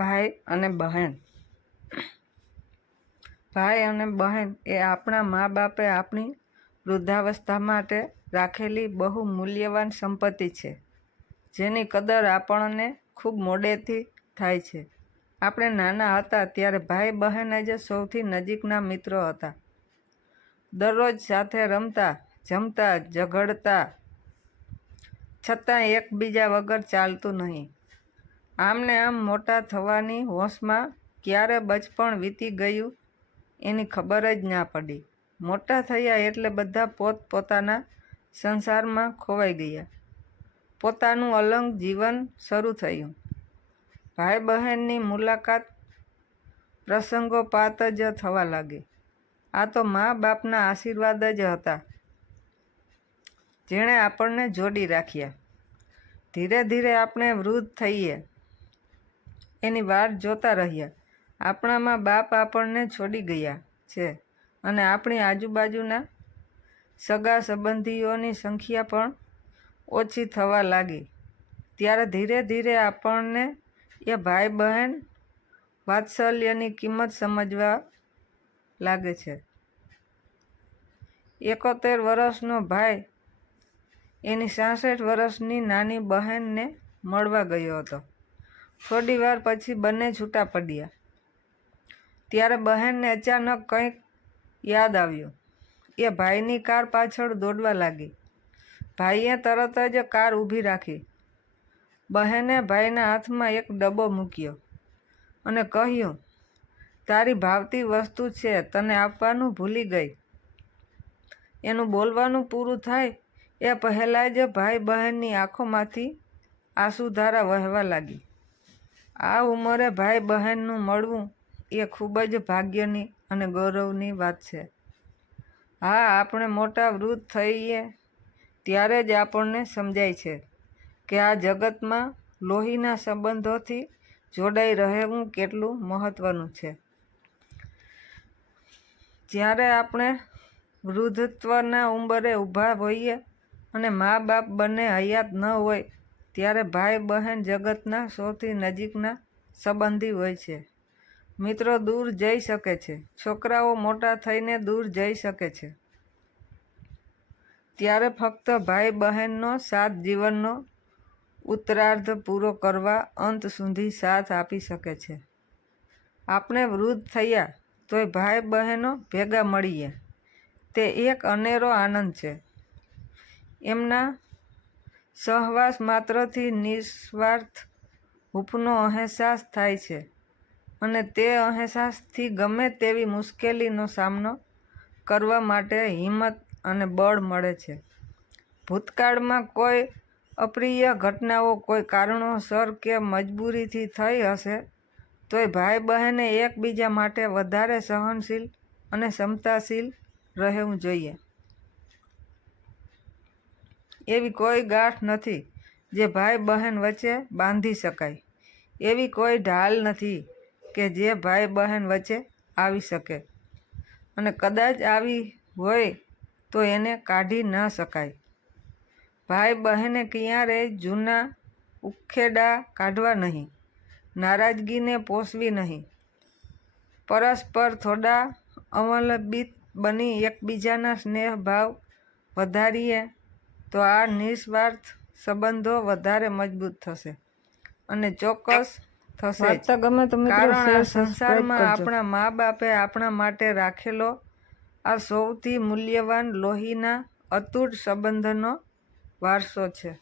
ભાઈ અને બહેન. ભાઈ અને બહેન એ આપણા મા બાપે આપણી વૃદ્ધાવસ્થા માટે રાખેલી બહુ મૂલ્યવાન સંપત્તિ છે, જેની કદર આપણને ખૂબ મોડેથી થાય છે. આપણે નાના હતા ત્યારે ભાઈ બહેન જ સૌથી નજીકના મિત્રો હતા. દરરોજ સાથે રમતા, જમતા, ઝઘડતા, છતાં એકબીજા વગર ચાલતું નહીં. આમને આમ મોટા થવાની હોશમાં ક્યારે બચપણ વીતી ગયું એની ખબર જ ના પડી. મોટા થયા એટલે બધા પોતપોતાના સંસારમાં ખોવાઈ ગયા. પોતાનું અલગ જીવન શરૂ થયું. ભાઈ બહેનની મુલાકાત પ્રસંગોપાત જ થવા લાગી. આ તો મા બાપના આશીર્વાદ જ હતા, જેણે આપણને જોડી રાખ્યા. ધીરે ધીરે આપણે વૃદ્ધ થઈએ એની વાટ જોતા રહ્યા. આપણા મા બાપ આપણને છોડી ગયા છે અને આપણી આજુબાજુના સગા સંબંધીઓની સંખ્યા પણ ઓછી થવા લાગી. ત્યારે ધીરે ધીરે આપણને એ ભાઈ બહેન વાત્સલ્યની કિંમત સમજવા લાગે છે. 71 વર્ષનો ભાઈ એની 66 વર્ષની નાની બહેનને મળવા ગયો હતો. થોડી વાર પછી બંને છૂટા પડ્યા. ત્યારે બહેનને અચાનક કંઈક યાદ આવ્યું. એ ભાઈની કાર પાછળ દોડવા લાગી. ભાઈએ તરત જ કાર ઊભી રાખી. બહેને ભાઈના હાથમાં એક ડબ્બો મૂક્યો અને કહ્યું, તારી ભાવતી વસ્તુ છે, તને આપવાનું ભૂલી ગઈ. એનું બોલવાનું પૂરું થાય એ પહેલાં જ ભાઈ બહેનની આંખોમાંથી આંસુધારા વહેવા લાગી. આ ઉંમરે ભાઈ બહેનનું મળવું એ ખૂબ જ ભાગ્યની અને ગૌરવની વાત છે. હા, આપણે મોટા વૃદ્ધ થઈએ ત્યારે જ આપણને સમજાય છે કે આ જગતમાં લોહીના સંબંધોથી જોડાઈ રહેવું કેટલું મહત્ત્વનું છે. જ્યારે આપણે વૃદ્ધત્વના ઉંબરે ઊભા હોઈએ અને મા બાપ બંને હયાત ન હોય, ત્યારે ભાઈ બહેન જગતના સૌથી નજીકના સંબંધી હોય છે. મિત્રો દૂર જઈ શકે છે, છોકરાઓ મોટા થઈને દૂર જઈ શકે છે, ત્યારે ફક્ત ભાઈ બહેનનો સાથ જીવનનો ઉત્તરાર્ધ પૂરો કરવા અંત સુધી સાથ આપી શકે છે. આપણે વૃદ્ધ થયા તોય ભાઈ બહેનો ભેગા મળીએ તે એક અનેરો આનંદ છે. એમના સહવાસ માત્રથી નિસ્વાર્થ હૂંફનો અહેસાસ થાય છે અને તે અહેસાસથી ગમે તેવી મુશ્કેલીનો સામનો કરવા માટે હિંમત અને બળ મળે છે. ભૂતકાળમાં કોઈ અપ્રિય ઘટનાઓ કોઈ કારણોસર કે મજબૂરીથી થઈ હશે, તોય ભાઈ બહેને એકબીજા માટે વધારે સહનશીલ અને ક્ષમતાશીલ રહેવું જોઈએ. એવી કોઈ ગાંઠ નથી જે ભાઈ બહેન વચ્ચે બાંધી શકાય. એવી કોઈ ઢાલ નથી કે જે ભાઈ બહેન વચ્ચે આવી શકે, અને કદાચ આવી હોય તો એને કાઢી ન શકાય. ભાઈ બહેને ક્યારેય જૂના ઉખેડા કાઢવા નહીં, નારાજગીને પોષવી નહીં. પરસ્પર થોડા અવલંબિત બની એકબીજાના સ્નેહ ભાવ વધારીએ તો આ નિસ્વાર્થ સંબંધો વધારે મજબૂત થશે અને ચોક્કસ થશે જ. કારણ આ સંસારમાં આપણા મા બાપે આપણા માટે રાખેલો આ સૌથી મૂલ્યવાન લોહીના અતૂટ સંબંધનો વારસો છે.